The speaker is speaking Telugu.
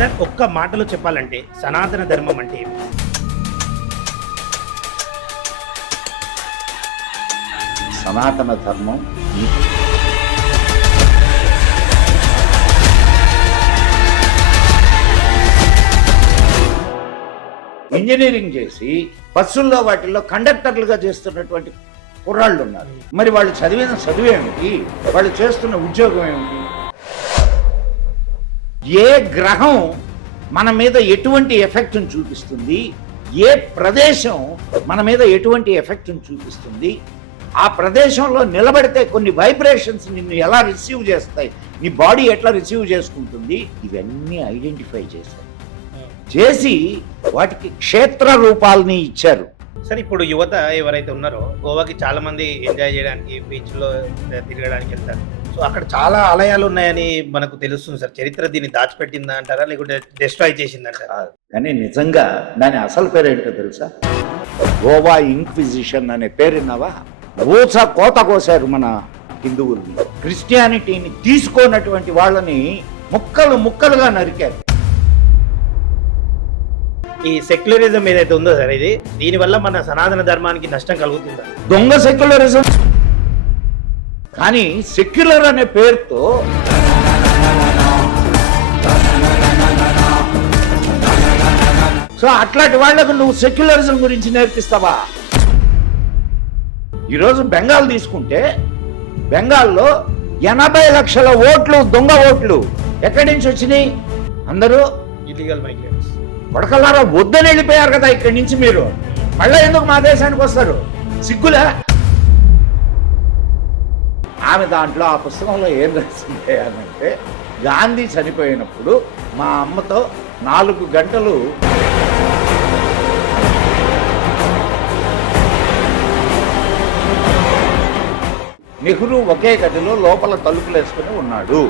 సార్ ఒక్క మాటలో చెప్పాలంటే సనాతన ధర్మం అంటే ఏమి? సనాతన ధర్మం ఇంజనీరింగ్ చేసి బస్సుల్లో వాటిల్లో కండక్టర్లుగా చేస్తున్నటువంటి కుర్రాళ్ళు ఉన్నారు. మరి వాళ్ళు చదివిన చదువు ఏమిటి, వాళ్ళు చేస్తున్న ఉద్యోగం ఏమిటి? ఏ గ్రహం మన మీద ఎటువంటి ఎఫెక్ట్ని చూపిస్తుంది, ఏ ప్రదేశం మన మీద ఎటువంటి ఎఫెక్ట్ని చూపిస్తుంది, ఆ ప్రదేశంలో నిలబడితే కొన్ని వైబ్రేషన్స్ నిన్ను ఎలా రిసీవ్ చేస్తాయి, నీ బాడీ ఎట్లా రిసీవ్ చేసుకుంటుంది, ఇవన్నీ ఐడెంటిఫై చేసి వాటికి క్షేత్ర రూపాలని ఇచ్చారు. సార్ ఇప్పుడు యువత ఎవరైతే ఉన్నారో గోవాకి చాలా మంది ఎంజాయ్ చేయడానికి బీచ్ లో తిరగడానికి వెళ్తారు. సో అక్కడ చాలా ఆలయాలు ఉన్నాయని మనకు తెలుస్తుంది సార్. చరిత్ర దీన్ని దాచిపెట్టిందా అంటారా, లేకుంటే డిస్ట్రాయ్ చేసిందంటారా? కానీ నిజంగా దాని అసలు పేరు ఏంటో తెలుసా? గోవా ఇంక్విజిషన్ అనే పేరున్నావా? ఊచ కోత కోసారు మన హిందువుల్ని. క్రిస్టియానిటీని తీసుకోనటువంటి వాళ్ళని ముక్కలు ముక్కలుగా నరికారు. ఈ సెక్యులరిజం ఏదైతే ఉందో సార్, ఇది దీనివల్ల మన సనాతన ధర్మానికి నష్టం కలుగుతుందా? దొంగ సెక్యులరిజం. కానీ సెక్యులర్ అనే పేరుతో సో అట్లాంటి వాళ్లకు నువ్వు సెక్యులరిజం గురించి నేర్పిస్తావా? ఈరోజు బెంగాల్ తీసుకుంటే బెంగాల్లో 80 లక్షల ఓట్లు దొంగ ఓట్లు ఎక్కడి నుంచి వచ్చినాయి? అందరూ ఇల్లీగల్ మైగ్రెంట్స్. కొడకల్లారా వద్దని వెళ్ళిపోయారు కదా ఇక్కడి నుంచి. మీరు మళ్ళీ ఎందుకు మా దేశానికి వస్తారు? సిగ్గులే. ఆమె దాంట్లో ఆ పుస్తకంలో ఏం రాసింది అంటే, గాంధీ చనిపోయినప్పుడు మా అమ్మతో 4 గంటలు నెహ్రూ ఒకే గదిలో లోపల తలుపులు వేసుకుని ఉన్నాడు.